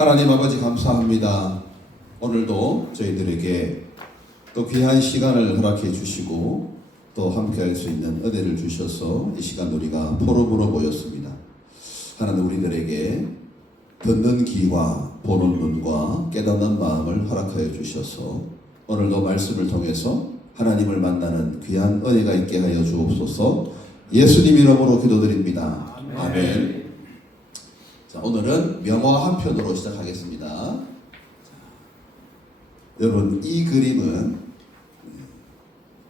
하나님 아버지 감사합니다. 오늘도 저희들에게 또 귀한 시간을 허락해 주시고 또 함께 할 수 있는 은혜를 주셔서 이 시간 우리가 포럼으로 모였습니다. 하나님 우리들에게 듣는 귀와 보는 눈과 깨닫는 마음을 허락하여 주셔서 오늘도 말씀을 통해서 하나님을 만나는 귀한 은혜가 있게 하여 주옵소서. 예수님 이름으로 기도드립니다. 아멘. 자, 오늘은 명화 한 편으로 시작하겠습니다. 자, 여러분 이 그림은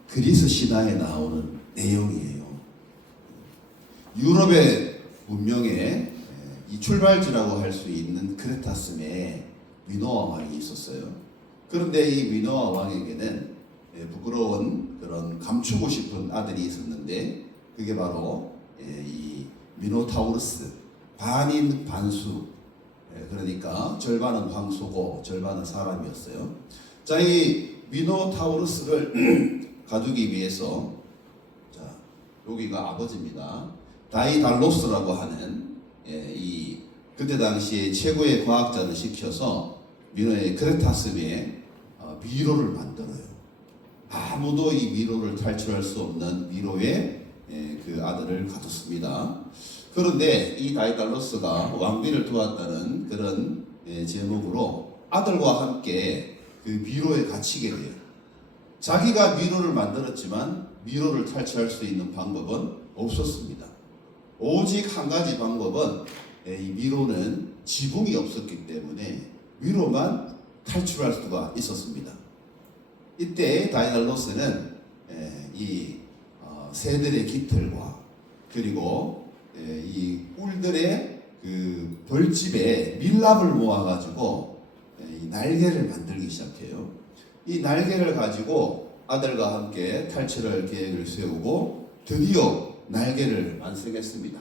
그리스 신화에 나오는 내용이에요. 유럽의 문명의 이 출발지라고 할 수 있는 크레타섬에 미노아 왕이 있었어요. 그런데 이 미노아 왕에게는 부끄러운 그런 감추고 싶은 아들이 있었는데 그게 바로 이 미노타우루스, 반인 반수, 그러니까 절반은 황소고 절반은 사람이었어요. 자, 이 미노타우루스를 가두기 위해서, 자, 여기가 아버지입니다. 다이달로스라고 하는 이 그때 당시에 최고의 과학자를 시켜서 미노의 크레타섬에 미로를 만들어요. 아무도 이 미로를 탈출할 수 없는 미로에 그 아들을 가뒀습니다. 그런데 이 다이달로스가 왕비를 도왔다는 그런 제목으로 아들과 함께 그 미로에 갇히게 돼요. 자기가 미로를 만들었지만 미로를 탈출할 수 있는 방법은 없었습니다. 오직 한 가지 방법은 이 미로는 지붕이 없었기 때문에 위로만 탈출할 수가 있었습니다. 이때 다이달로스는 이 새들의 깃털과 그리고 이 꿀들의 그 벌집에 밀랍을 모아가지고 이 날개를 만들기 시작해요. 이 날개를 가지고 아들과 함께 탈출할 계획을 세우고 드디어 날개를 완성했습니다.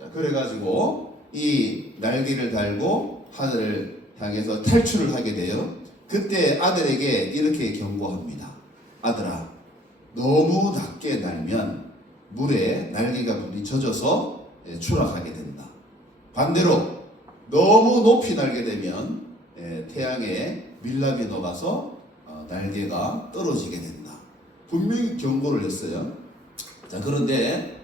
자, 그래가지고 이 날개를 달고 하늘을 향해서 탈출을 하게 돼요. 그때 아들에게 이렇게 경고합니다. 아들아, 너무 낮게 날면 물에 날개가 부딪혀져서 추락하게 된다. 반대로 너무 높이 날게 되면 태양에 밀랍이 녹아서 날개가 떨어지게 된다. 분명히 경고를 했어요. 자, 그런데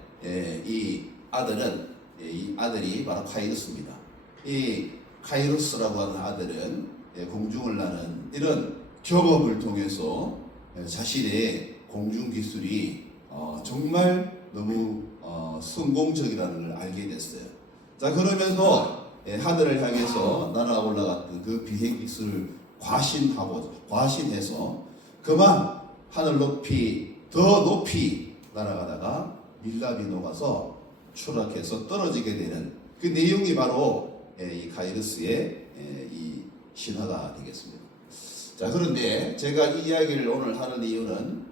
이 아들이 바로 카이루스입니다. 이 카이루스라고 하는 아들은 공중을 나는 이런 경험을 통해서 자신의 공중 기술이 정말 너무 성공적이라는 걸 알게 됐어요. 자, 그러면서 하늘을 향해서 날아 올라갔던 그 비행 기술을 과신해서 그만 하늘 높이 더 높이 날아가다가 밀랍이 녹아서 추락해서 떨어지게 되는 그 내용이 바로 이 카이루스의 이 신화가 되겠습니다. 자, 그런데 제가 이 이야기를 오늘 하는 이유는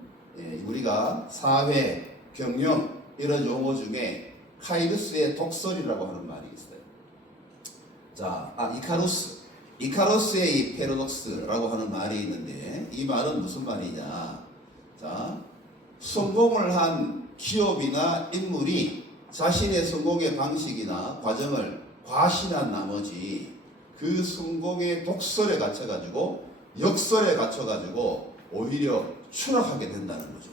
우리가 사회, 경영 이런 용어 중에 카이루스의 독설이라고 하는 말이 있어요. 자, 이카루스의 이 패러독스라고 하는 말이 있는데 이 말은 무슨 말이냐? 자, 성공을 한 기업이나 인물이 자신의 성공의 방식이나 과정을 과신한 나머지 그 성공의 독설에 갇혀가지고 역설에 갇혀가지고 오히려 추락하게 된다는 거죠.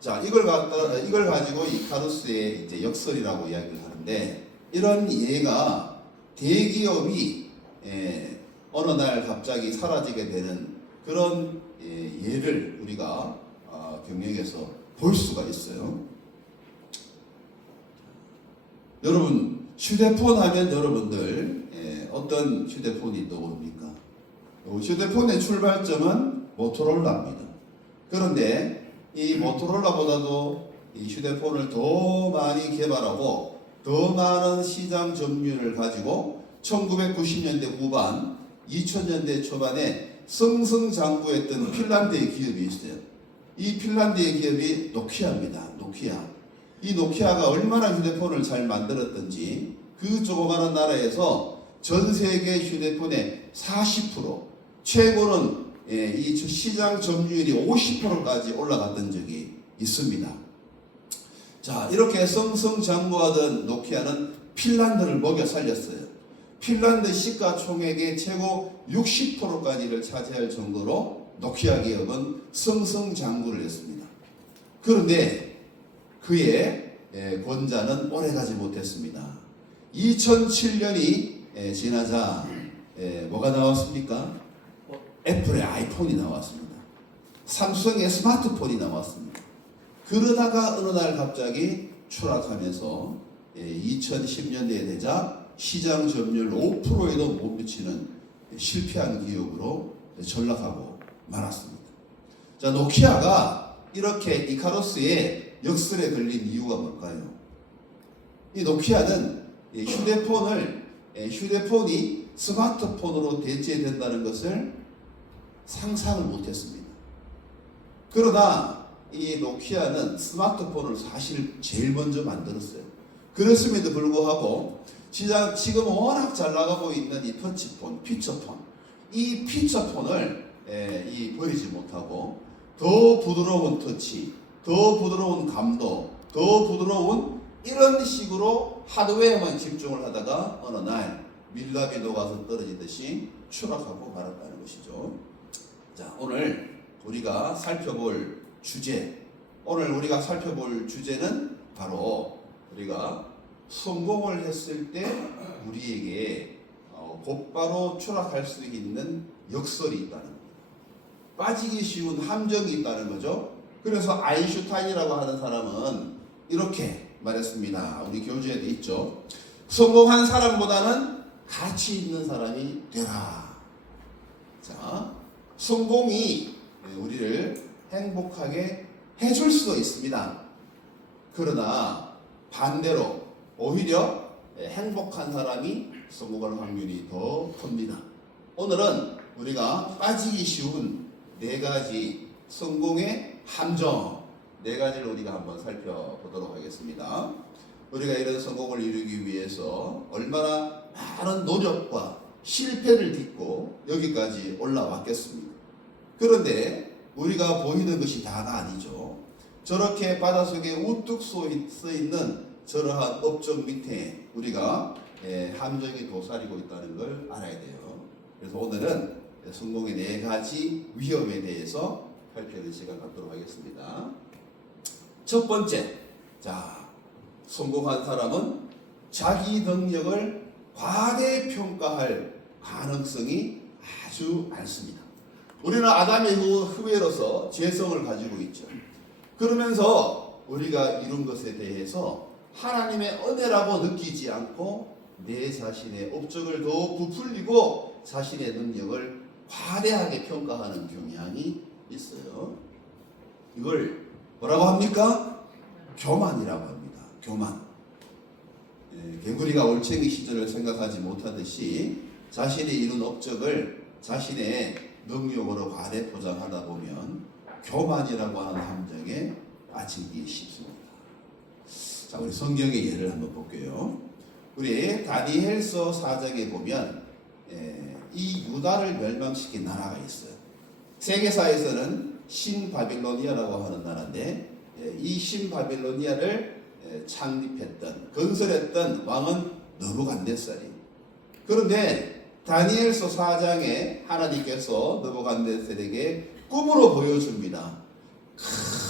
자, 이걸 가지고 이카루스의 이제 역설이라고 이야기를 하는데 이런 예가 대기업이 어느 날 갑자기 사라지게 되는 그런 예를 우리가 경영에서 볼 수가 있어요. 여러분 휴대폰 하면 여러분들 어떤 휴대폰이 떠오릅니까? 휴대폰의 출발점은 모토로라입니다. 그런데 이 모토로라보다도 이 휴대폰을 더 많이 개발하고 더 많은 시장 점유율을 가지고 1990년대 후반, 2000년대 초반에 승승장구했던 핀란드의 기업이 있어요. 이 핀란드의 기업이 노키아입니다. 이 노키아가 얼마나 휴대폰을 잘 만들었던지 그 조그마한 나라에서 전 세계 휴대폰의 40%, 최고는 이 시장 점유율이 50%까지 올라갔던 적이 있습니다. 자, 이렇게 승승장구하던 노키아는 핀란드를 먹여 살렸어요. 핀란드 시가총액의 최고 60%까지를 차지할 정도로 노키아 기업은 승승장구를 했습니다. 그런데 그의 권자는 오래가지 못했습니다. 2007년이 지나자 뭐가 나왔습니까? 애플의 아이폰이 나왔습니다. 삼성의 스마트폰이 나왔습니다. 그러다가 어느 날 갑자기 추락하면서 2010년대에 되자 시장 점유율 5%에도 못 미치는 실패한 기업으로 전락하고 말았습니다. 자, 노키아가 이렇게 이카루스의 역설에 걸린 이유가 뭘까요? 이 노키아는 휴대폰이 스마트폰으로 대체된다는 것을 상상을 못했습니다. 그러나 이 노키아는 스마트폰을 사실 제일 먼저 만들었어요. 그렇음에도 불구하고 지금 워낙 잘 나가고 있는 이 터치폰, 피처폰, 이 피처폰을 버리지 못하고 더 부드러운 터치, 더 부드러운 감도, 더 부드러운 이런 식으로 하드웨어만 집중을 하다가 어느 날 밀랍이 녹아서 떨어지듯이 추락하고 말았다는 것이죠. 자, 오늘 우리가 살펴볼 주제는 바로 우리가 성공을 했을 때 우리에게 곧바로 추락할 수 있는 역설이 있다는 겁니다. 빠지기 쉬운 함정이 있다는 거죠. 그래서 아인슈타인이라고 하는 사람은 이렇게 말했습니다. 우리 교재에도 있죠. 성공한 사람보다는 가치 있는 사람이 되라. 자, 성공이 우리를 행복하게 해줄 수도 있습니다. 그러나 반대로 오히려 행복한 사람이 성공할 확률이 더 큽니다. 오늘은 우리가 빠지기 쉬운 4가지 성공의 함정 4가지를 우리가 한번 살펴보도록 하겠습니다. 우리가 이런 성공을 이루기 위해서 얼마나 많은 노력과 실패를 딛고 여기까지 올라왔겠습니까? 그런데 우리가 보이는 것이 다가 아니죠. 저렇게 바닷속에 우뚝 서 있는 저러한 업적 밑에 우리가 함정이 도사리고 있다는 걸 알아야 돼요. 그래서 오늘은 성공의 4가지 위험에 대해서 살펴보는 시간 갖도록 하겠습니다. 첫 번째, 자, 성공한 사람은 자기 능력을 과대평가할 가능성이 아주 많습니다. 우리는 아담의 후예로서 죄성을 가지고 있죠. 그러면서 우리가 이룬 것에 대해서 하나님의 은혜라고 느끼지 않고 내 자신의 업적을 더 부풀리고 자신의 능력을 과대하게 평가하는 경향이 있어요. 이걸 뭐라고 합니까? 교만이라고 합니다. 교만. 개구리가 올챙이 시절을 생각하지 못하듯이 자신이 이룬 업적을 자신의 능력으로 과대 포장하다 보면 교만이라고 하는 함정에 빠지기 쉽습니다. 자, 우리 성경의 예를 한번 볼게요. 우리 다니엘서 4장에 보면 이 유다를 멸망시킨 나라가 있어요. 세계사에서는 신바빌로니아라고 하는 나라인데 이 신바빌로니아를 창립했던 건설했던 왕은 느부갓네살이에요. 그런데 다니엘서 4장에 하나님께서 느부갓네살에게 꿈으로 보여줍니다.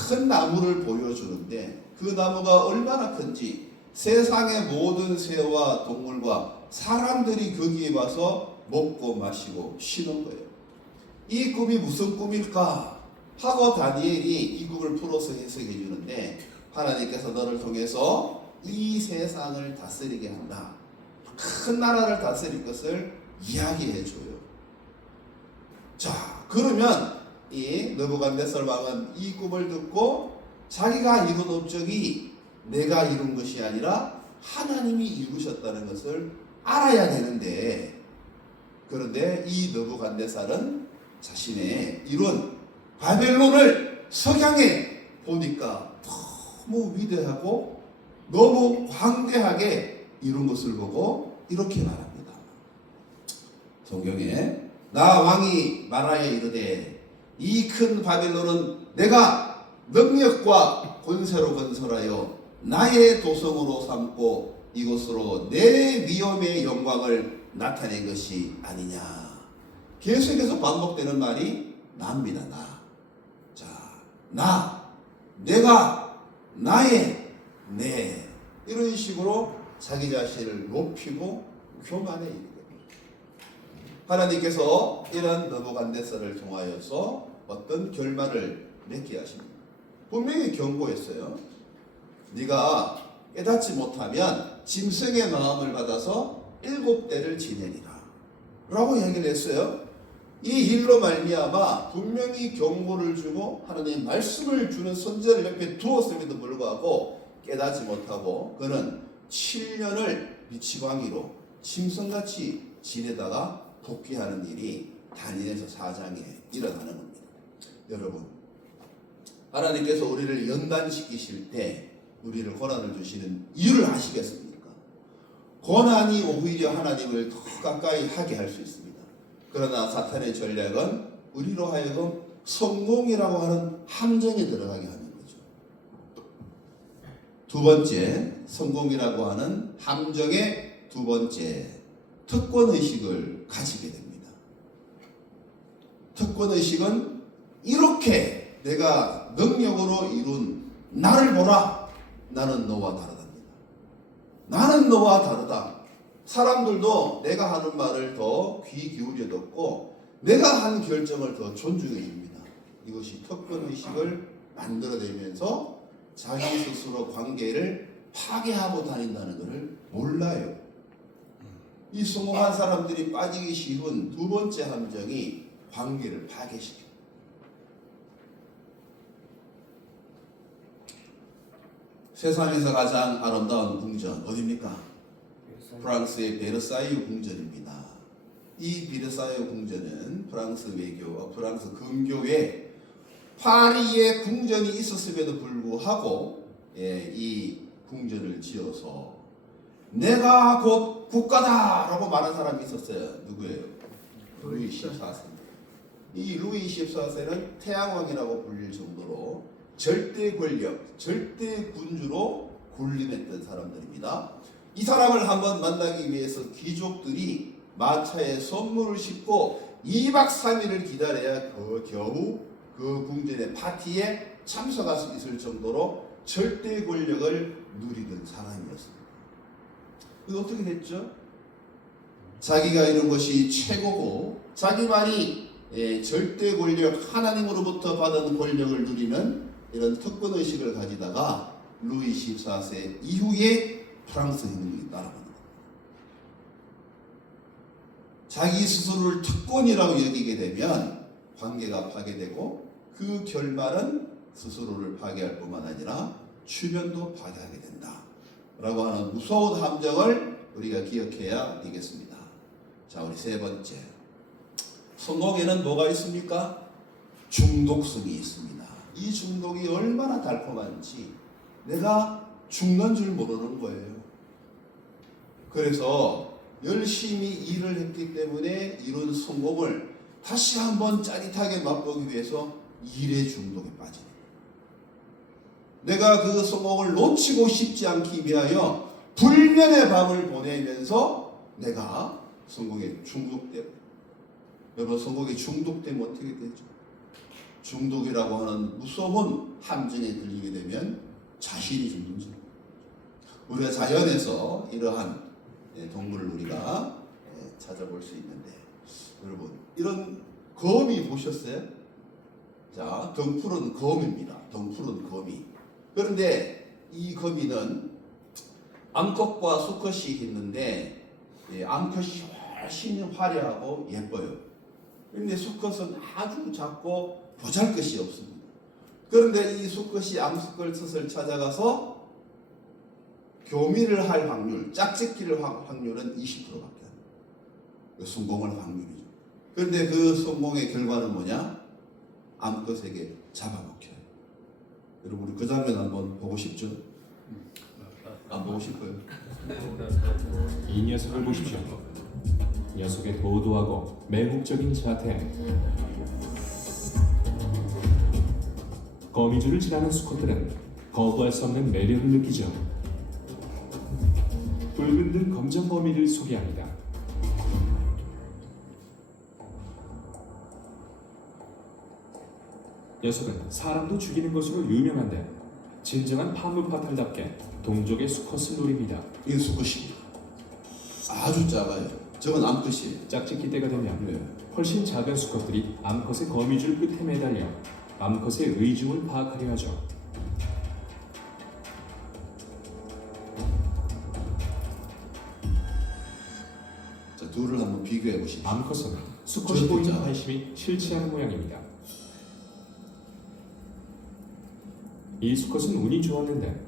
큰 나무를 보여주는데 그 나무가 얼마나 큰지 세상의 모든 새와 동물과 사람들이 거기에 와서 먹고 마시고 쉬는 거예요. 이 꿈이 무슨 꿈일까 하고 다니엘이 이 꿈을 풀어서 해석해 주는데 하나님께서 너를 통해서 이 세상을 다스리게 한다. 큰 나라를 다스릴 것을 이야기해 줘요. 자, 그러면 이 느부갓네살 왕은 이 꿈을 듣고 자기가 이룬 업적이 내가 이룬 것이 아니라 하나님이 이루셨다는 것을 알아야 되는데, 그런데 이 느부갓네살은 자신의 이룬 바벨론을 석양에 보니까 너무 위대하고 너무 광대하게 이룬 것을 보고 이렇게 말합니다. 성경에 나 왕이 말하여 이르되 이 큰 바벨론은 내가 능력과 권세로 건설하여 나의 도성으로 삼고 이곳으로 내 위엄의 영광을 나타낸 것이 아니냐. 계속해서 반복되는 말이 나입니다. 나. 자, 나, 내가, 나의, 내. 이런 식으로 자기 자신을 높이고 교만에 이르게 됩니다. 하나님께서 이런 느부갓네살을 통하여서 어떤 결말을 맺게 하십니다. 분명히 경고했어요. 네가 깨닫지 못하면 짐승의 마음을 받아서 7대를 지내리라 라고 이야기를 했어요. 이 일로 말미암아 분명히 경고를 주고 하나님의 말씀을 주는 선지자를 옆에 두었음에도 불구하고 깨닫지 못하고 그는 7년을 미치광이로 짐승같이 지내다가 복귀하는 일이 다니엘서 4장에 일어나는 겁니다. 여러분, 하나님께서 우리를 연단시키실 때 우리를 고난을 주시는 이유를 아시겠습니까? 고난이 오히려 하나님을 더 가까이 하게 할 수 있습니다. 그러나 사탄의 전략은 우리로 하여금 성공이라고 하는 함정에 들어가게 하는 거죠. 두 번째, 성공이라고 하는 함정의 두 번째, 특권의식을 가지게 됩니다. 특권의식은 이렇게 내가 능력으로 이룬 나를 보라. 나는 너와 다르답니다. 나는 너와 다르다. 사람들도 내가 하는 말을 더 귀 기울여 듣고 내가 한 결정을 더 존중해 줍니다. 이것이 특권의식을 만들어내면서 자기 스스로 관계를 파괴하고 다닌다는 것을 몰라요. 이 성공한 사람들이 빠지기 쉬운 두 번째 함정이 관계를 파괴시켜요. 세상에서 가장 아름다운 궁전 어디입니까? 프랑스의 베르사유 궁전입니다. 이 베르사유 궁전은 프랑스 외교, 프랑스 금교에 파리에 궁전이 있었음에도 불구하고 이 궁전을 지어서 내가 곧 국가다라고 말한 사람이 있었어요. 누구예요? 루이 14세입니다. 이 루이 14세는 태양왕이라고 불릴 정도로 절대 권력, 절대 군주로 군림했던 사람들입니다. 이 사람을 한번 만나기 위해서 귀족들이 마차에 선물을 싣고 2박 3일을 기다려야 겨우 그 궁전의 파티에 참석할 수 있을 정도로 절대 권력을 누리던 사람이었습니다. 그게 어떻게 됐죠? 자기가 이룬 것이 최고고 자기만이 절대 권력, 하나님으로부터 받은 권력을 누리는 이런 특권의식을 가지다가 루이 14세 이후에 프랑스 혁명이 따라가는 겁니다. 자기 스스로를 특권이라고 여기게 되면 관계가 파괴되고 그 결말은 스스로를 파괴할 뿐만 아니라 주변도 파괴하게 된다 라고 하는 무서운 함정을 우리가 기억해야 되겠습니다. 자, 우리 세 번째, 성공에는 뭐가 있습니까? 중독성이 있습니다. 이 중독이 얼마나 달콤한지 내가 죽는 줄 모르는 거예요. 그래서 열심히 일을 했기 때문에 이룬 성공을 다시 한번 짜릿하게 맛보기 위해서 일의 중독에 빠집니다. 내가 그 성공을 놓치고 싶지 않기 위하여 불면의 밤을 보내면서 내가 성공에 중독되고, 여러분 성공에 중독되면 어떻게 되죠? 중독이라고 하는 무서운 함정에 들리게 되면 자신이 죽는지. 우리가 자연에서 이러한 동물을 우리가 찾아볼 수 있는데, 여러분 이런 거미 보셨어요? 자, 덩푸른 거미입니다. 덩푸른 거미. 그런데 이 거미는 암컷과 수컷이 있는데 암컷이 훨씬 화려하고 예뻐요. 그런데 수컷은 아주 작고 보잘것이 없습니다. 그런데 이 수컷이 암수컷을 찾아가서 교미를 할 확률, 짝짓기를 할 확률은 20%밖에 안 돼요. 성공할 확률이죠. 그런데 그 성공의 결과는 뭐냐? 암컷에게 잡아먹혀요. 여러분 그 장면 한번 보고 싶죠? 안 보고 싶어요? 이 녀석을 보십시오. 녀석의 도도하고 매국적인 자태. 거미줄을 지나는 수컷들은 거부할 수 없는 매력을 느끼죠. 붉은 등 검정 거미를 소개합니다. 녀석은 사람도 죽이는 것으로 유명한데 진정한 파무파탈답게 동족의 수컷을 노립니다. 이게 수컷입니다. 아주 작아요. 저건 암컷이에요. 짝짓기 때가 되면 네. 훨씬 작은 수컷들이 암컷의 거미줄 끝에 매달려 암컷의 의중을 파악하려 하죠. 자, 둘을 한번 비교해 보십시오. 암컷은 수컷이 저렇게 보이는 작아요. 관심이 싫지 않은 모양입니다. 이 수컷은 운이 좋았는데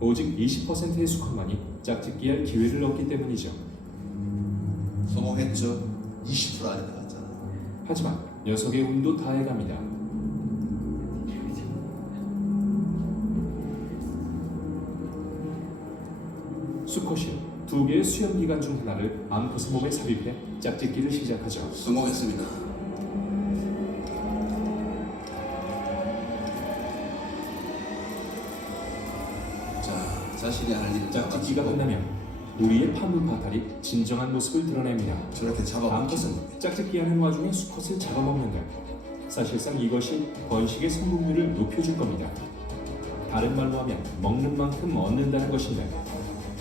오직 20%의 수컷만이 짝짓기할 기회를 얻기 때문이죠. 성공했죠. 20% 안에 나왔잖아요. 하지만 녀석의 운도 다해갑니다. 수컷이 2개의 수염기관 중 하나를 암컷의 몸에 삽입해 짝짓기를 시작하죠. 성공했습니다. 자, 자신이 할 일을 짝짓기가 끝나면 우리의 파문파탈이 진정한 모습을 드러냅니다. 저렇게 잡아먹히는 암컷은 짝짓기하는 와중에 수컷을 잡아먹는데 사실상 이것이 번식의 성공률을 높여줄 겁니다. 다른 말로 하면 먹는 만큼 얻는다는 것인데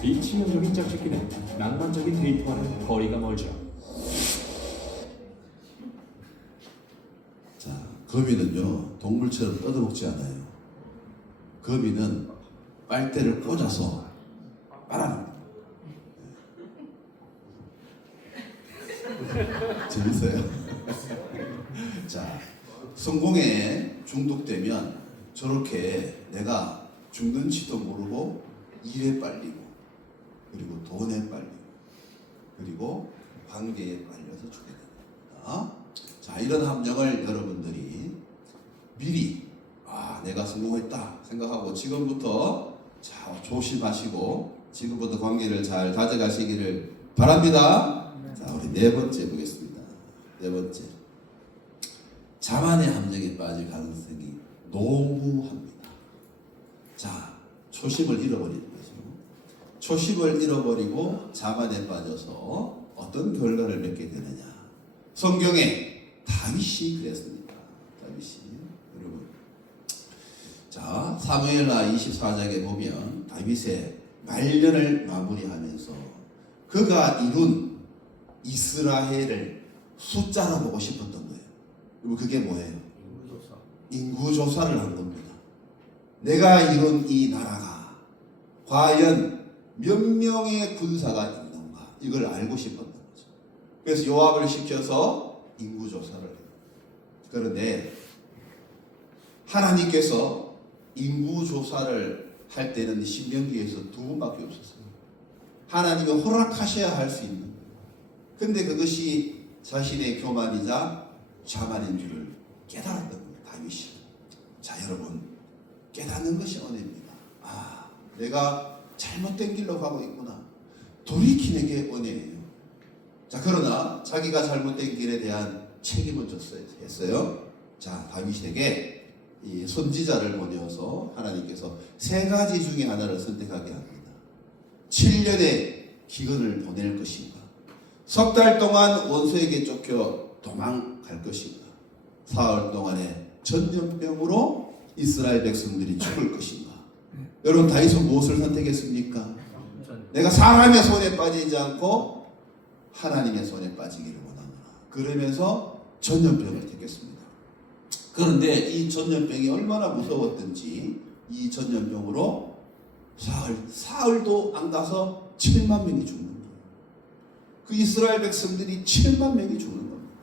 이 치명적인 짝짓기는 낭만적인 데이트와는 거리가 멀죠. 자, 거미는요 동물처럼 뜯어먹지 않아요. 거미는 빨대를 꽂아서 빨아먹는. 재밌어요. 자, 성공에 중독되면 저렇게 내가 죽는지도 모르고 일에 빨리고 그리고 돈에 빨리고 그리고 관계에 빨려서 죽게 됩니다. 자, 이런 함정을 여러분들이 미리 내가 성공했다 생각하고 지금부터 자, 조심하시고 지금부터 관계를 잘 다져가시기를 바랍니다. 자, 우리 네 번째 보겠습니다. 네 번째, 자만의 함정에 빠질 가능성이 너무합니다. 자, 초심을 잃어버리는 거죠. 초심을 잃어버리고 자만에 빠져서 어떤 결과를 맺게 되느냐. 성경에 다윗이 그랬습니다. 다윗이 여러분, 자, 사무엘하 24장에 보면 다윗의 말년을 마무리하면서 그가 이룬 이스라엘을 숫자로 보고 싶었던 거예요. 그리고 그게 뭐예요? 인구조사를 한 겁니다. 내가 이룬 이 나라가 과연 몇 명의 군사가 있는가 이걸 알고 싶었던 거죠. 그래서 요압을 시켜서 인구조사를 해요. 그런데 하나님께서 인구조사를 할 때는 신명기에서 2분밖에 없었어요. 하나님이 허락하셔야 할 수 있는 거예요. 근데 그것이 자신의 교만이자 자만인 줄을 깨달았던 거예요. 다윗이. 자, 여러분, 깨닫는 것이 은혜입니다. 내가 잘못된 길로 가고 있구나. 돌이키는 게 은혜예요. 자, 그러나 자기가 잘못된 길에 대한 책임을 했어요. 자, 다윗에게 이 선지자를 보내어서 하나님께서 3가지 중에 하나를 선택하게 합니다. 7년의 기근을 보낼 것인가, 석 달 동안 원수에게 쫓겨 도망갈 것인가, 사흘 동안의 전염병으로 이스라엘 백성들이 죽을 것인가. 여러분, 다윗은 무엇을 선택했습니까? 내가 사람의 손에 빠지지 않고 하나님의 손에 빠지기를 원하노라. 그러면서 전염병을 택했습니다. 그런데 이 전염병이 얼마나 무서웠던지 이 전염병으로 사흘도 안 가서 7만 명이 죽는 거예요. 그 이스라엘 백성들이 7만 명이 죽는 겁니다.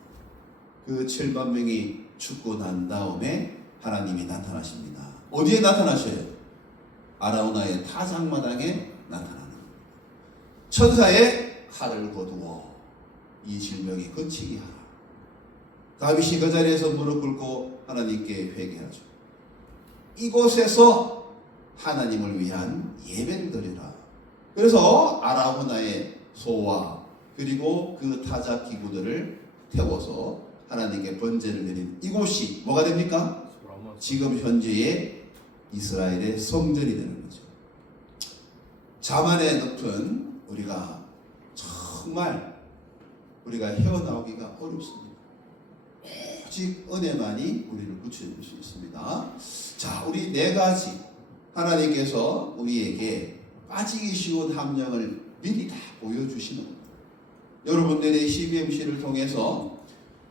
그 7만 명이 죽고 난 다음에 하나님이 나타나십니다. 어디에 나타나셔요? 아라우나의 타작마당에 나타나는 겁니다. 천사의 칼을 거두어 이 질병이 그치게 하라. 다윗이 그 자리에서 무릎 꿇고 하나님께 회개하죠. 이곳에서 하나님을 위한 예배를 드리라. 그래서 아라우나의 소와 그리고 그 타작 기구들을 태워서 하나님께 번제를 드린 이곳이 뭐가 됩니까? 지금 현재의 이스라엘의 성전이 되는 거죠. 자만의 늪은 우리가 정말 헤어나오기가 어렵습니다. 오직 은혜만이 우리를 구출해 줄 수 있습니다. 자, 우리 네 가지 하나님께서 우리에게 빠지기 쉬운 함정을 미리 다 보여주시는 겁니다. 여러분들의 CBMC를 통해서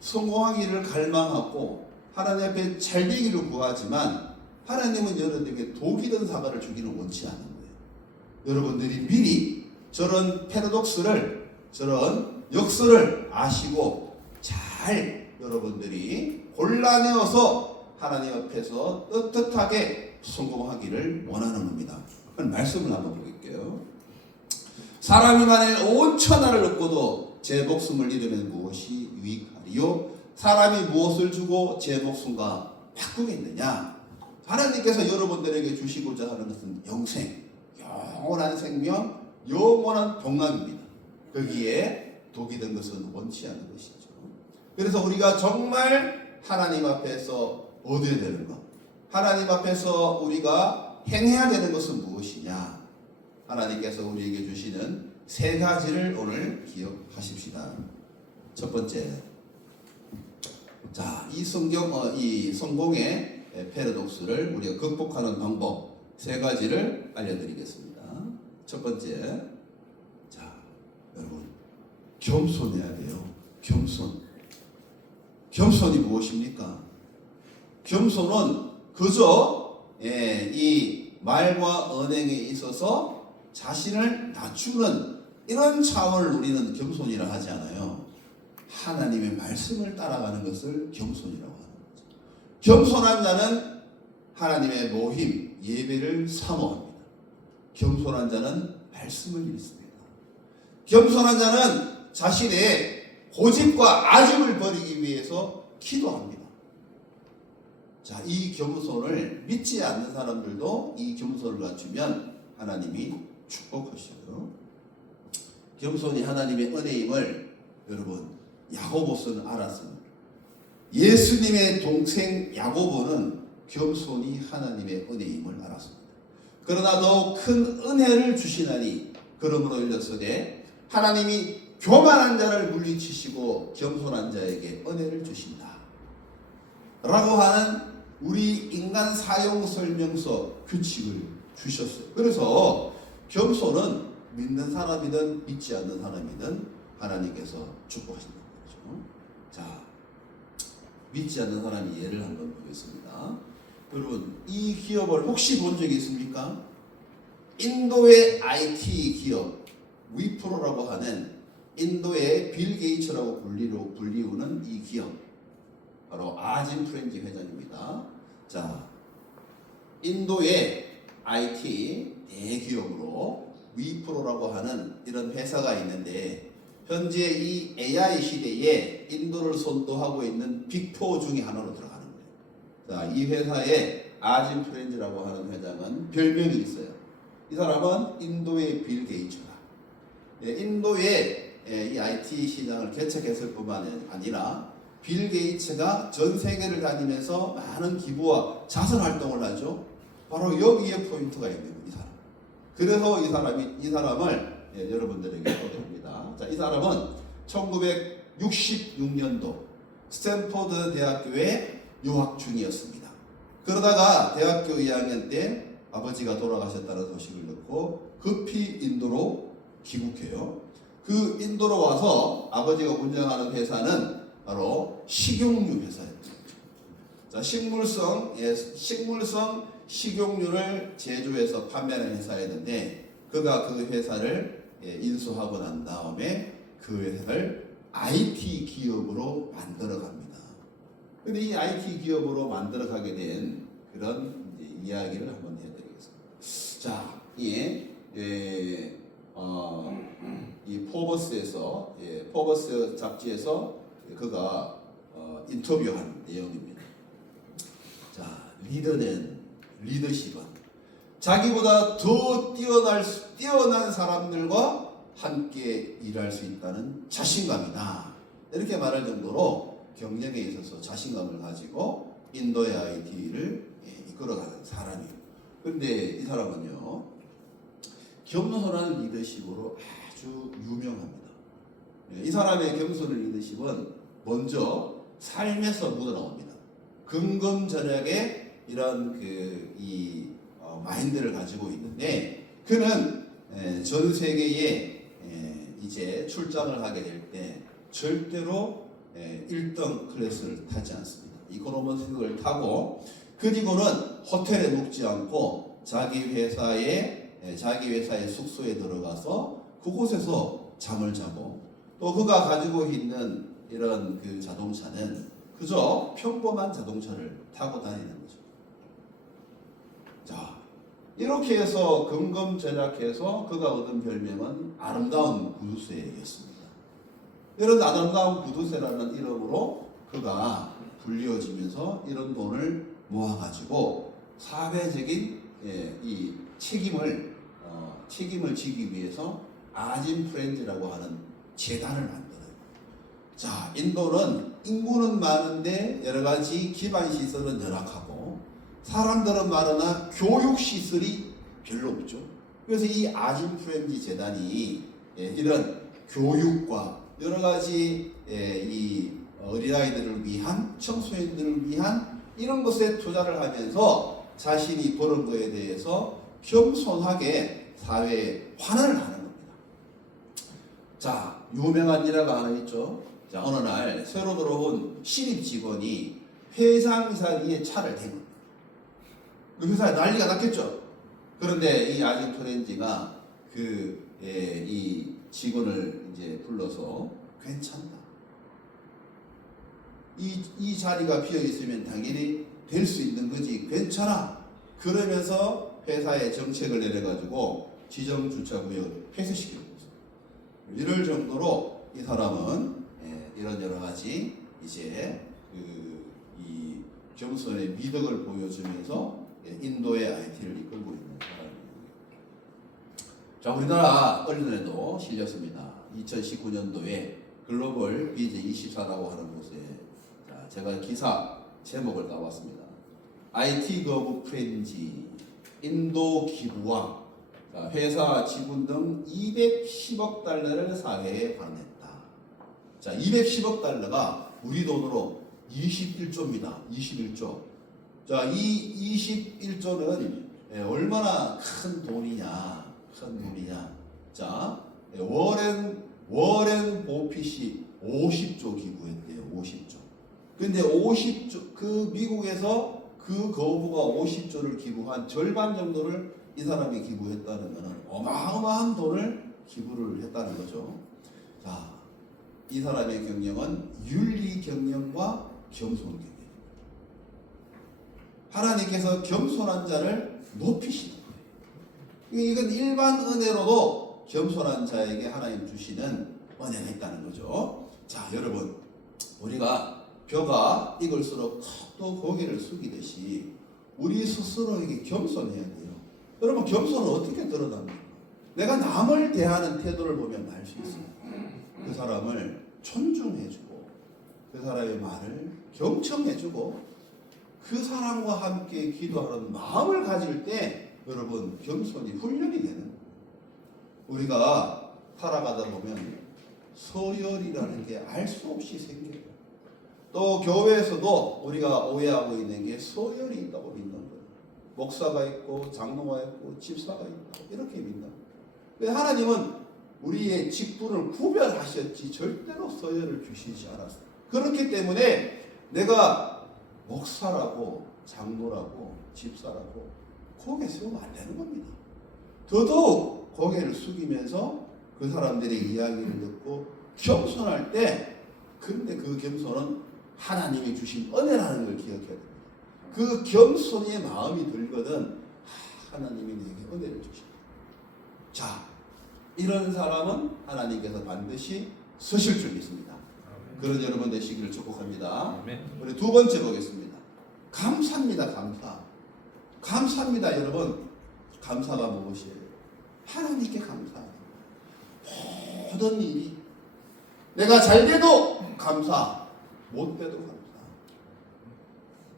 성공하기를 갈망하고 하나님 앞에 잘되기를 구하지만 하나님은 여러분에게 독이 든 사과를 주기는 원치 않은 거예요. 여러분들이 미리 저런 패러독스를, 저런 역설을 아시고 잘 여러분들이 골라내어서 하나님 앞에서 떳떳하게 성공하기를 원하는 겁니다. 그럼 말씀을 한번 보겠게요. 사람이 만일 온 천하를 얻고도 제 목숨을 잃으면 무엇이 유익하리요? 사람이 무엇을 주고 제 목숨과 바꾸겠느냐? 하나님께서 여러분들에게 주시고자 하는 것은 영생, 영원한 생명, 영원한 복락입니다. 거기에 독이 든 것은 원치 않는 것이죠. 그래서 우리가 정말 하나님 앞에서 얻어야 되는 것, 하나님 앞에서 우리가 행해야 되는 것은 무엇이냐? 하나님께서 우리에게 주시는 세 가지를 오늘 기억하십시다. 첫 번째, 자, 이 성공의 패러독스를 우리가 극복하는 방법 세 가지를 알려드리겠습니다. 첫 번째, 자, 여러분, 겸손해야 돼요. 겸손이 무엇입니까? 겸손은 그저 이 말과 언행에 있어서 자신을 낮추는 이런 차원을 우리는 겸손이라 하지 않아요. 하나님의 말씀을 따라가는 것을 겸손이라고 하는 거죠. 겸손한 자는 하나님의 모임, 예배를 사모합니다. 겸손한 자는 말씀을 읽습니다. 겸손한 자는 자신의 고집과 아집을 버리기 위해서 기도합니다. 자, 이 겸손을 믿지 않는 사람들도 이 겸손을 갖추면 하나님이 축복하셔요. 겸손이 하나님의 은혜임을 여러분 야고보서는 알았습니다. 예수님의 동생 야고보는 겸손이 하나님의 은혜임을 알았습니다. 그러나 더 큰 은혜를 주시나니 그러므로 일렀으되 하나님이 교만한 자를 물리치시고 겸손한 자에게 은혜를 주신다 라고 하는 우리 인간 사용 설명서 규칙을 주셨어요. 그래서 겸손은 믿는 사람이든 믿지 않는 사람이든 하나님께서 축복하신다는 거죠. 자, 믿지 않는 사람이 예를 한번 보겠습니다. 여러분, 이 기업을 혹시 본 적이 있습니까? 인도의 IT 기업 위프로라고 하는 인도의 빌 게이츠라고 불리우는 이 기업, 바로 아짐 프렌지 회장입니다. 자, 인도의 IT 대기업으로 위프로라고 하는 이런 회사가 있는데 현재 이 AI 시대에 인도를 선도하고 있는 빅4 중에 하나로 들어가는 거예요. 자, 이 회사의 아짐 프렌즈라고 하는 회장은 별명이 있어요. 이 사람은 인도의 빌 게이츠다. 인도의 이 IT 시장을 개척했을 뿐만 아니라 빌 게이츠가 전 세계를 다니면서 많은 기부와 자선 활동을 하죠. 바로 여기에 포인트가 있는 거예요, 이 사람. 그래서 이 사람을 여러분들에게 소개합니다. 자, 이 사람은 1966년도 스탠포드 대학교에 유학 중이었습니다. 그러다가 대학교 2학년 때 아버지가 돌아가셨다는 소식을 듣고 급히 인도로 귀국해요. 그 인도로 와서 아버지가 운영하는 회사는 바로 식용유 회사였죠. 자, 식물성 식용유를 제조해서 판매하는 회사였는데 그가 그 회사를 인수하고 난 다음에 그 회사를 IT 기업으로 만들어 갑니다. 근데 이 IT 기업으로 만들어 가게 된 그런 이야기를 한번 해드리겠습니다. 자, 이 포버스에서 포버스 잡지에서 그가 인터뷰한 내용입니다. 자, 리더십은 자기보다 더 뛰어난 사람들과 함께 일할 수 있다는 자신감이다. 이렇게 말할 정도로 경력에 있어서 자신감을 가지고 인도의 IT를 이끌어가는 사람이에요. 그런데 이 사람은요, 겸손한 리더십으로 아주 유명합니다. 이 사람의 겸손한 리더십은 먼저 삶에서 묻어나옵니다. 금검절약의 이런 마인드를 가지고 있는데 그는 전 세계에 이제 출장을 하게 될 때 절대로 1등 클래스를 타지 않습니다. 이코노미석을 타고 그리고는 호텔에 묵지 않고 자기 회사의 숙소에 들어가서 그곳에서 잠을 자고 또 그가 가지고 있는 이런 그 자동차는 그저 평범한 자동차를 타고 다니는 거죠. 자, 이렇게 해서 금검절약해서 그가 얻은 별명은 아름다운 구두쇠였습니다. 이런 아름다운 구두쇠라는 이름으로 그가 불리워지면서 이런 돈을 모아가지고 사회적인 이 책임을 지기 위해서 아진 프렌즈라고 하는 재단을 만들어요. 자, 인도는 인구는 많은데 여러 가지 기반 시설은 열악하고 사람들은 많으나 교육 시설이 별로 없죠. 그래서 이 아진 프렌즈 재단이 이런 교육과 여러 가지 이 어린아이들을 위한 청소년들을 위한 이런 것에 투자를 하면서 자신이 벌은 거에 대해서 겸손하게 사회에 환원을 하는 겁니다. 자, 유명한 일화가 하나 있죠. 자, 어느 날 새로 들어온 신입 직원이 회장이사 위에 차를 댄 겁니다. 그 회사에 난리가 났겠죠. 그런데 이 아진 프렌즈가 이 직원을 이제 불러서 괜찮다. 이 자리가 비어 있으면 당연히 될 수 있는 거지. 괜찮아. 그러면서 회사에 정책을 내려가지고 지정 주차 구역을 폐쇄시키는 거죠. 이럴 정도로 이 사람은 이런 여러 가지 이제 이 겸손의 미덕을 보여주면서 인도의 IT를 이끌고 있는 사람입니다. 자, 우리나라 언론에도 실렸습니다. 2019년도에 글로벌 비즈 24라고 하는 곳에 제가 기사 제목을 따왔습니다. IT 거부 프렌지 인도 기부왕 회사 지분 등 210억 달러를 사회에 방했다. 자, 210억 달러가 우리 돈으로 21조입니다. 21조. 자, 이 21조는 얼마나 큰 돈이냐? 자, 워렌 버핏이 50조 기부했대요. 50조. 근데 50조, 미국에서 그 거부가 50조를 기부한 절반 정도를 이 사람이 기부했다는 것은 어마어마한 돈을 기부를 했다는 거죠. 자, 이 사람의 경영은 윤리 경영과 겸손 경영. 하나님께서 겸손한 자를 높이시는 거예요. 이건 일반 은혜로도 겸손한 자에게 하나님 주시는 은혜가 있다는 거죠. 자, 여러분, 우리가 벼가 익을수록 또 고개를 숙이듯이 우리 스스로에게 겸손해야 돼요. 여러분, 겸손은 어떻게 드러납니까? 내가 남을 대하는 태도를 보면 알 수 있어요. 그 사람을 존중해주고 그 사람의 말을 경청해주고 그 사람과 함께 기도하는 마음을 가질 때 여러분, 겸손이 훈련이 되는 거예요. 우리가 살아가다 보면 서열이라는 게 알 수 없이 생겨요. 또 교회에서도 우리가 오해하고 있는 게 서열이 있다고 믿는 거예요. 목사가 있고 장로가 있고 집사가 있고 이렇게 믿는 거예요. 하나님은 우리의 직분을 구별하셨지 절대로 서열을 주시지 않았어요. 그렇기 때문에 내가 목사라고 장로라고 집사라고 고개 세우면 안 되는 겁니다. 더더욱 고개를 숙이면서 그 사람들의 이야기를 듣고 겸손할 때, 근데 그 겸손은 하나님이 주신 은혜라는 걸 기억해야 됩니다. 그 겸손의 마음이 들거든 하나님이 내게 은혜를 주십니다. 자, 이런 사람은 하나님께서 반드시 쓰실 줄 믿습니다. 그런 여러분 되시기를 축복합니다. 우리 두 번째 보겠습니다. 감사입니다. 감사합니다. 여러분, 감사가 무엇이에요? 하나님께 감사해요. 모든 일이 내가 잘 돼도 감사, 못 돼도 감사.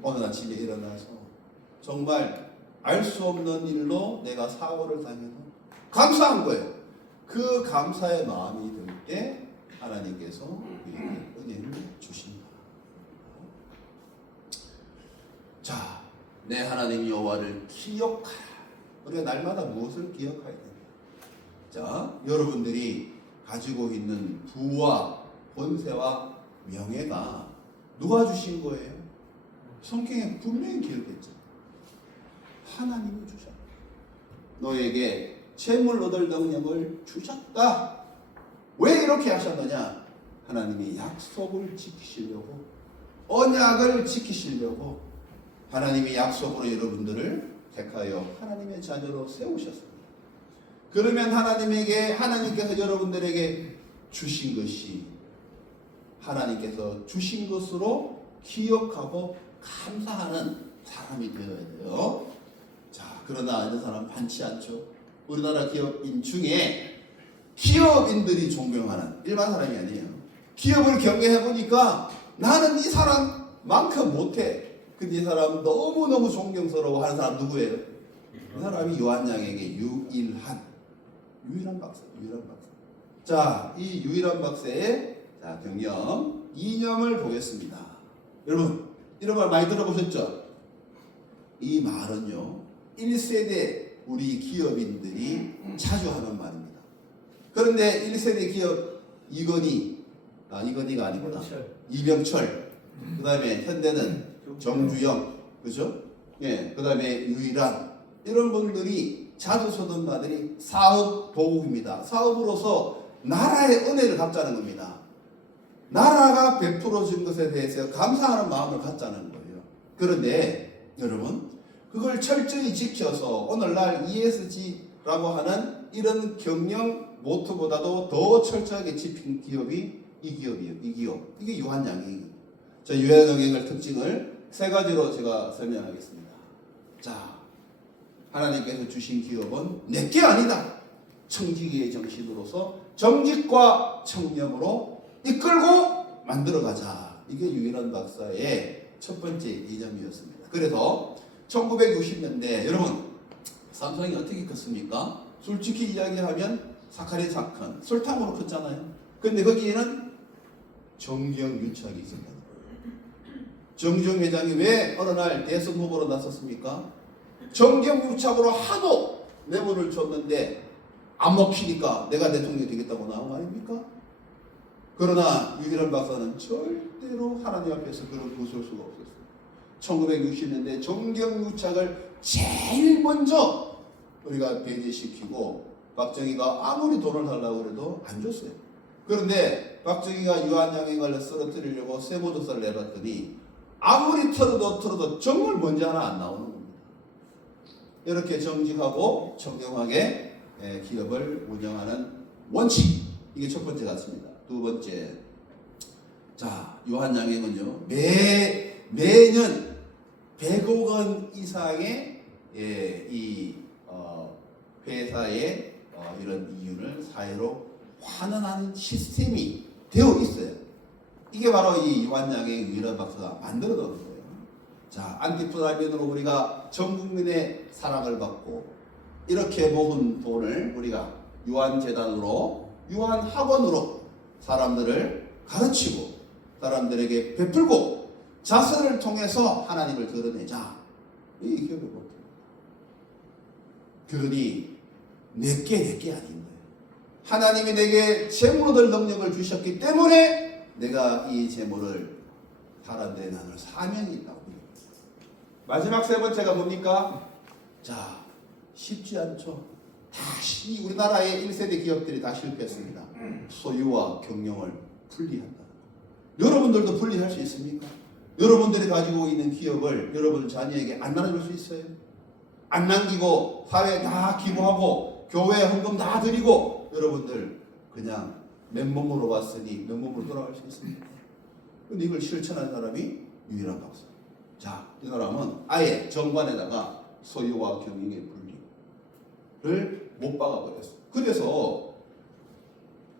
오늘 아침에 일어나서 정말 알 수 없는 일로 내가 사고를 당해도 감사한 거예요. 그 감사의 마음이 들 때 하나님께서 우리에게 은혜를 주신다. 내 하나님 여호와를 기억하라. 우리가 날마다 무엇을 기억해야 됩니다. 자, 여러분들이 가지고 있는 부와 권세와 명예가 누가 주신 거예요? 성경에 분명히 기록했죠. 하나님이 주셨다. 너에게 재물 얻을 능력을 주셨다. 왜 이렇게 하셨느냐? 하나님이 약속을 지키시려고, 언약을 지키시려고 하나님이 약속으로 여러분들을 택하여 하나님의 자녀로 세우셨습니다. 그러면 하나님께서 여러분들에게 주신 것이 하나님께서 주신 것으로 기억하고 감사하는 사람이 되어야 돼요. 자, 그러나 이런 사람 많지 않죠. 우리나라 기업인 중에 기업인들이 존경하는 일반 사람이 아니에요. 기업을 경영해 보니까 나는 이 사람만큼 못해. 근데 이 사람 너무너무 존경스러워 하는 사람 누구예요? 이 사람이 요한양에게 유일한 박사. 자, 이 유일한 박사의 경영 이념을 보겠습니다. 여러분, 이런 말 많이 들어보셨죠? 이 말은요, 1세대 우리 기업인들이 자주 하는 말입니다. 그런데 1세대 기업 이건희가 아니구나. 이병철. 그 다음에 현대는 정주영. 그죠? 예. 그 다음에 유일한. 이런 분들이 자주 쓰던 말들이 사업 도구입니다. 사업으로서 나라의 은혜를 갚자는 겁니다. 나라가 베풀어 준 것에 대해서 감사하는 마음을 갖자는 거예요. 그런데 여러분, 그걸 철저히 지켜서 오늘날 ESG라고 하는 이런 경영 모토보다도 더 철저하게 지킨 기업이 이 기업이에요. 이 기업. 이게 유한양행이에요. 자, 유한양행의 특징을 세 가지로 제가 설명하겠습니다. 자, 하나님께서 주신 기업은 내게 아니다. 청지기의 정신으로서 정직과 청렴으로 이끌고 만들어가자. 이게 유일한 박사의 첫 번째 이념이었습니다. 그래서 1960년대 여러분, 삼성이 어떻게 컸습니까? 솔직히 이야기하면 사카린 사건, 설탕으로 컸잖아요. 근데 거기에는 정경유착이 있었다. 정주영 회장이 왜 어느 날 대선 후보로 나섰습니까? 정경유착으로 하도 뇌물을 줬는데 안 먹히니까 내가 대통령이 되겠다고 나온 거 아닙니까? 그러나 유일한 박사는 절대로 하나님 앞에서 그런 부술 수가 없었어요. 1960년대 정경유착을 제일 먼저 우리가 배제시키고 박정희가 아무리 돈을 달라고 해도 안 줬어요. 그런데 박정희가 유한양행을 쓰러뜨리려고 세무조사를 내봤더니 아무리 털어도 정말 먼저 하나 안 나오는 겁니다. 이렇게 정직하고 청렴하게 기업을 운영하는 원칙, 이게 첫 번째 같습니다. 두 번째, 자, 유한양행은요 매년 100억 원 이상의 이 회사의 이런 이윤을 사회로 환원하는 시스템이 되어 있어요. 이게 바로 이 유한양행 유일한 박사가 만들어 놓은 거예요. 자, 안티프라면으로 우리가 전 국민의 사랑을 받고 이렇게 모은 돈을 우리가 유한재단으로, 유한학원으로 사람들을 가르치고 사람들에게 베풀고 자선을 통해서 하나님을 드러내자. 이 기업의 목표입니다. 그러니 내게 아닌 거예요. 하나님이 내게 재물 얻을 능력을 주셨기 때문에 내가 이 재물을 사람들에 나눌 사명이 있다고. 마지막 세 번째가 뭡니까? 자, 쉽지 않죠. 다시 우리나라의 1세대 기업들이 다 실패했습니다. 소유와 경영을 분리한다. 여러분들도 분리할 수 있습니까? 여러분들이 가지고 있는 기업을 여러분 자녀에게 안 나눠줄 수 있어요? 안 남기고 사회에 다 기부하고 교회에 헌금 다 드리고 여러분들 그냥 맨몸으로 왔으니 맨몸으로 돌아갈 수 있습니까? 근데 이걸 실천한 사람이 유일한 박사. 자, 이 사람은 아예 정관에다가 소유와 경영의 분리를 못 박아버렸어. 그래서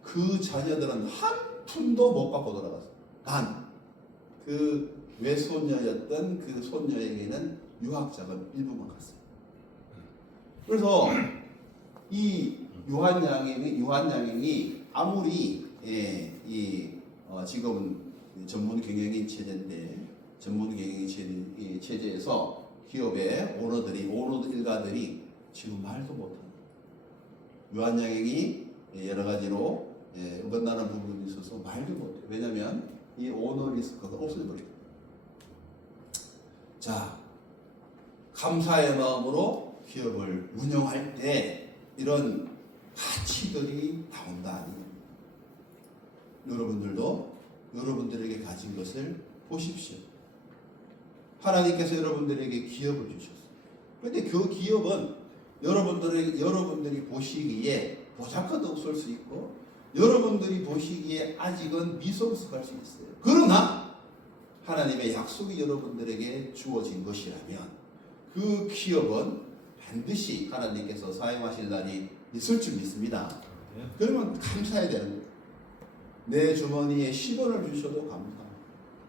그 자녀들은 한 푼도 못 받고 돌아갔어. 단 그 외손녀였던 그 손녀에게는 유학자금 일부만 갔어요. 그래서 이 유한양행이 아무리 지금은 전문 경영인 체제인데 전문 경영인 체제에서 기업의 오너 일가들이 지금 말도 못하는 유한양행이 여러 가지로 어긋나는 부분이 있어서 말도 못해요. 왜냐하면 이 오너 리스크가 없어져버렸기 때문에. 자, 감사의 마음으로 기업을 운영할 때 이런 가치들이 나온다. 여러분들도 여러분들에게 가진 것을 보십시오. 하나님께서 여러분들에게 기업을 주셨어요. 그런데 그 기업은 여러분들이 보시기에 보잘것 없을 수 있고 여러분들이 보시기에 아직은 미성숙할 수 있어요. 그러나 하나님의 약속이 여러분들에게 주어진 것이라면 그 기업은 반드시 하나님께서 사용하실 날이 있을 줄 믿습니다. 그러면 감사해야 되는 거예요. 내 주머니에 10원을 주셔도 감사합니다.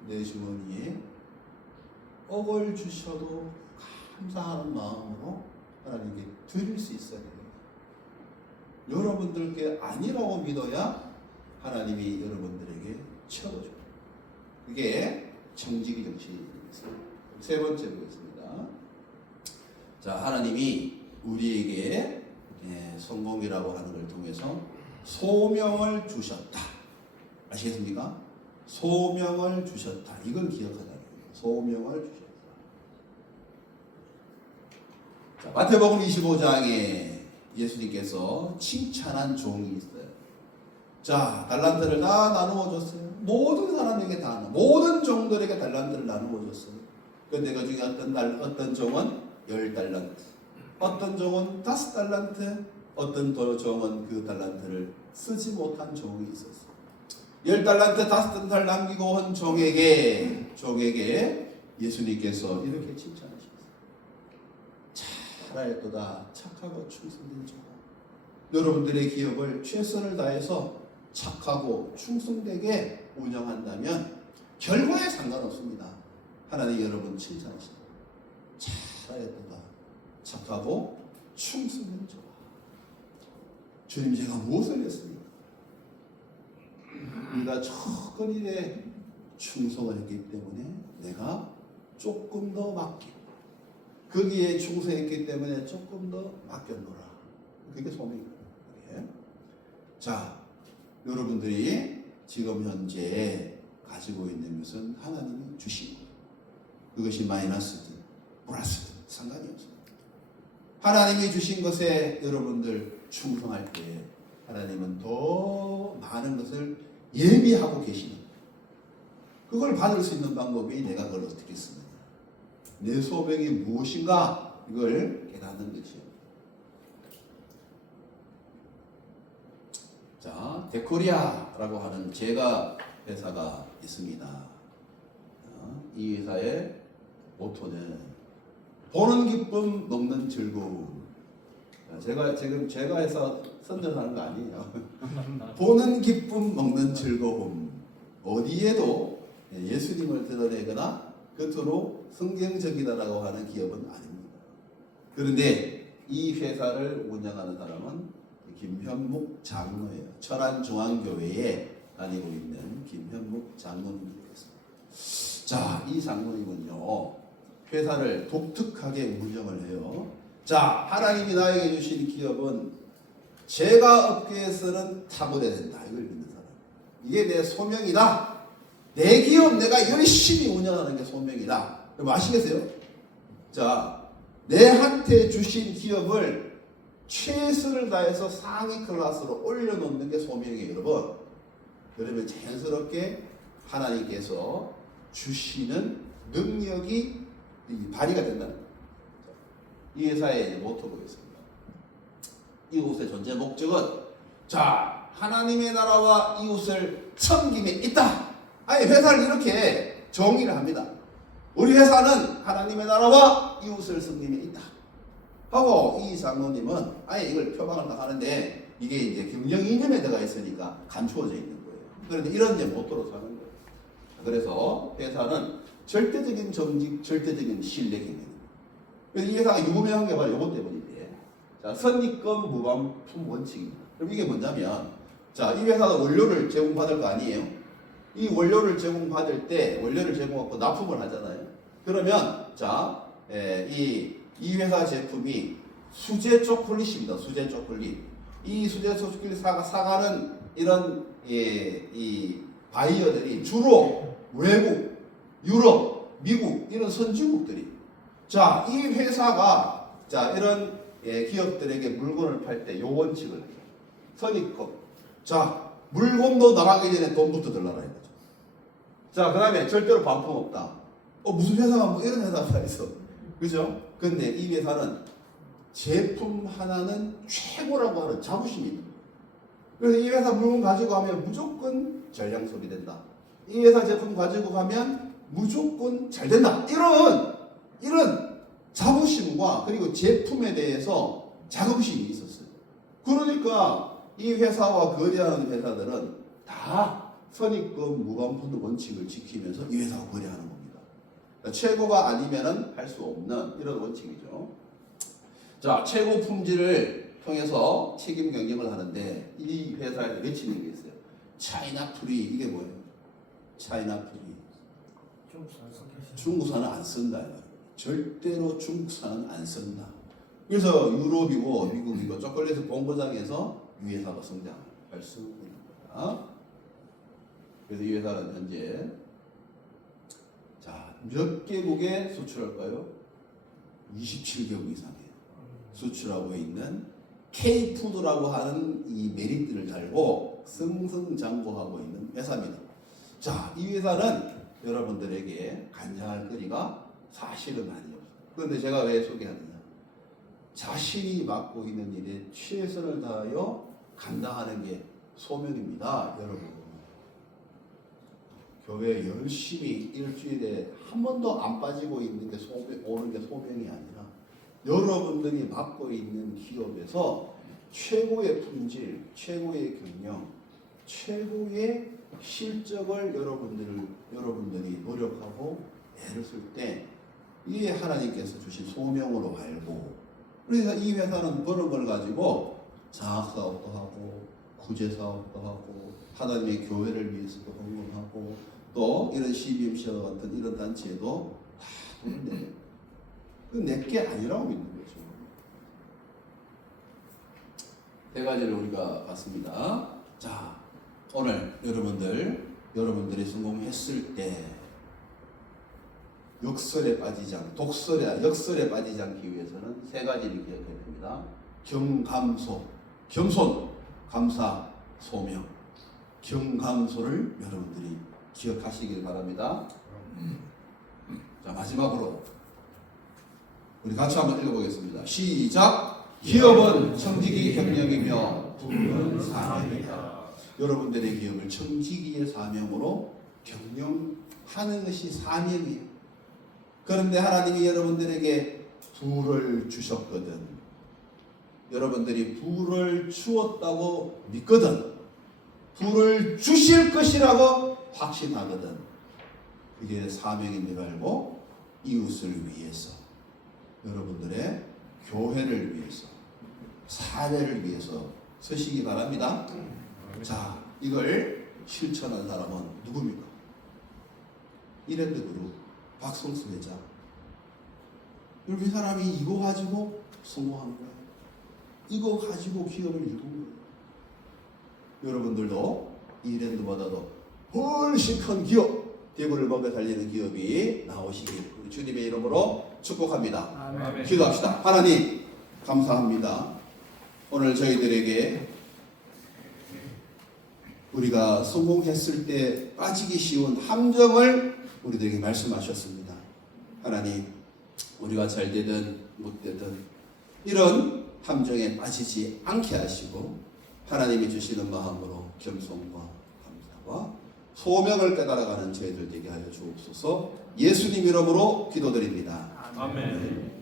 내 주머니에 억을 주셔도 감사하는 마음으로 하나님께 드릴 수 있어야 돼요. 여러분들께 아니라고 믿어야 하나님이 여러분들에게 채워줘요. 그게 청지기 정신입니다. 세 번째 보겠습니다. 자, 하나님이 우리에게 성공이라고 하는 걸 통해서 소명을 주셨다. 아시겠습니까? 소명을 주셨다. 이걸 기억하자는 거예요. 소명을 주셨다. 자, 마태복음 25장에 예수님께서 칭찬한 종이 있어요. 자, 달란트를 다 나누어 줬어요. 모든 사람에게 다, 모든 종들에게 달란트를 나누어 줬어요. 그런데 그 중에 어떤 종은 10달란트, 어떤 종은 5달란트, 어떤 종은 그 달란트를 쓰지 못한 종이 있었어요. 10달란트, 5달란트 남기고 온 종에게 예수님께서 이렇게 칭찬하셨어요. 잘하였도다 착하고 충성된 종. 여러분들의 기업을 최선을 다해서 착하고 충성되게 운영한다면 결과에 상관없습니다. 하나님 여러분 칭찬하십니다. 잘하였도다 착하고 충성된 종. 주님, 제가 무엇을 했습니까? 네가 조건일에 충성을 했기 때문에 내가 조금 더 맡기고 거기에 충성했기 때문에 조금 더 맡겨놓으라. 그게 소명입니다. 자, 여러분들이 지금 현재 가지고 있는 것은 하나님이 주신 것. 그것이 마이너스든 플러스든 상관이 없습니다. 하나님이 주신 것에 여러분들 충성할 때 하나님은 더 많은 것을 예비하고 계시는 거예요. 그걸 받을 수 있는 방법이 내가 그걸 어떻게 쓰느냐. 내 소명이 무엇인가 이걸 깨닫는 거죠. 자, 데코리아라고 하는 제가 회사가 있습니다. 이 회사의 모토는 보는 기쁨, 먹는 즐거움. 제가 회사 선전하는 거 아니에요. 보는 기쁨, 먹는 즐거움. 어디에도 예수님을 드러내거나 겉으로 성경적이다라고 하는 기업은 아닙니다. 그런데 이 회사를 운영하는 사람은 김현묵 장로예요. 철안중앙교회에 다니고 있는 김현묵 장로님이 되겠습니다. 자, 이 장로님은요, 회사를 독특하게 운영을 해요. 자, 하나님이 나에게 주신 기업은 제가 업계에서는 탁월해야 된다. 이걸 믿는 사람. 이게 내 소명이다. 내 기업 내가 열심히 운영하는 게 소명이다. 여러분 아시겠어요? 자, 내한테 주신 기업을 최선을 다해서 상위 클래스로 올려놓는 게 소명이에요, 여러분. 그러면 자연스럽게 하나님께서 주시는 능력이 발휘가 된다는 거예요. 이 회사의 모토 보겠습니다. 이웃의 존재 목적은 자, 하나님의 나라와 이웃을 섬김에 있다. 아니, 회사를 이렇게 정의를 합니다. 우리 회사는 하나님의 나라와 이웃을 섬김에 있다 하고, 이 장로님은 아예 이걸 표방을 딱 하는데 이게 이제 경영 이념에 들어가 있으니까 감추어져 있는 거예요. 그런데 이런 이제 모토로 사는 거예요. 그래서 회사는 절대적인 정직, 절대적인 신뢰 경영입니다. 그래서 이 회사가 유명한 게 바로 이것 때문인데, 자, 선입금 무반품 원칙입니다. 그럼 이게 뭐냐면, 자, 이 회사가 원료를 제공받을 거 아니에요? 이 원료를 제공받을 때 원료를 제공받고 납품을 하잖아요. 그러면 자, 이 회사 제품이 수제 초콜릿입니다. 수제 초콜릿. 이 수제 초콜릿 사가는 이런 이 바이어들이 주로 외국, 유럽, 미국 이런 선진국들이. 자, 이 회사가 이런 기업들에게 물건을 팔 때 요 원칙을 해요. 선입금. 자, 물건도 나가기 전에 돈부터 들라라 이거죠. 자, 그 다음에 절대로 반품 없다. 무슨 회사가 뭐 이런 회사가 있어. 그죠? 근데 이 회사는 제품 하나는 최고라고 하는 자부심이 있는 거예요. 그래서 이 회사 물건 가지고 가면 무조건 전량 소비된다. 이 회사 제품 가지고 가면 무조건 잘 된다. 이런 자부심과 그리고 제품에 대해서 자긍심이 있었어요. 그러니까 이 회사와 거래하는 회사들은 다 선입금 무반품 원칙을 지키면서 이 회사와 거래하는 겁니다. 그러니까 최고가 아니면은 할 수 없는 이런 원칙이죠. 자, 최고 품질을 통해서 책임 경쟁을 하는데 이 회사에서 외치는 게 있어요. 차이나 프리. 이게 뭐예요? 차이나 프리. 중국산은 안 쓴다. 절대로 중국산은 안 쓴다. 그래서 유럽이고 미국이고 초콜릿 본고장에서 이 회사가 성장할 수 있는 거다. 그래서 이 회사는 현재 몇 개국에 수출할까요? 27개국 이상이에요. 수출하고 있는 K푸드라고 하는 이 메리트를 달고 승승장구하고 있는 회사입니다. 자, 이 회사는 여러분들에게 간장할 거리가 사실은 아니에요. 그런데 제가 왜 소개하느냐? 자신이 맡고 있는 일에 최선을 다하여 감당하는 게 소명입니다, 여러분. 교회 열심히 일주일에 한 번도 안 빠지고 있는 게 오는 게 소명이 아니라 여러분들이 맡고 있는 기업에서 최고의 품질, 최고의 경영, 최고의 실적을 여러분들이 노력하고 애를 쓸 때 이게 하나님께서 주신 소명으로 알고, 그래서 이 회사는 그런 걸 가지고 장학사업도 하고 구제사업도 하고 하나님의 교회를 위해서도 헌금하고 또 이런 CBMC와 같은 이런 단체에도 다 돈을 내요. 내게 아니라고 믿는 거죠. 네 가지를 우리가 봤습니다. 자, 오늘 여러분들이 성공했을 때 역설에 빠지지 않고 역설에 빠지지 않기 위해서는 세 가지를 기억해야 됩니다. 겸감소, 겸손, 감사, 소명. 겸감소를 여러분들이 기억하시길 바랍니다. 자, 마지막으로 우리 같이 한번 읽어보겠습니다. 시작. 기업은 청지기 경영이며 부는 사명이다. 여러분들의 기업을 청지기의 사명으로 경영하는 것이 사명이에요. 그런데 하나님이 여러분들에게 부를 주셨거든. 여러분들이 부를 주었다고 믿거든. 부를 주실 것이라고 확신하거든. 그게 사명인 줄 알고 이웃을 위해서, 여러분들의 교회를 위해서, 사회를 위해서 서시기 바랍니다. 자, 이걸 실천한 사람은 누굽니까? 이랜드그룹 박성수 회장. 이 사람이 이거 가지고 성공한 거예요. 이거 가지고 기업을 이룬 거예요. 여러분들도 이랜드보다도 훨씬 큰 기업, 대구를 먹여 달리는 기업이 나오시길 우리 주님의 이름으로 축복합니다. 아멘. 기도합시다. 하나님 감사합니다. 오늘 저희들에게 우리가 성공했을 때 빠지기 쉬운 함정을 우리들에게 말씀하셨습니다. 하나님, 우리가 잘 되든 못 되든 이런 함정에 빠지지 않게 하시고 하나님이 주시는 마음으로 겸손과 감사와 소명을 깨달아가는 저희들 되게 하여 주옵소서. 예수님 이름으로 기도드립니다. 아멘.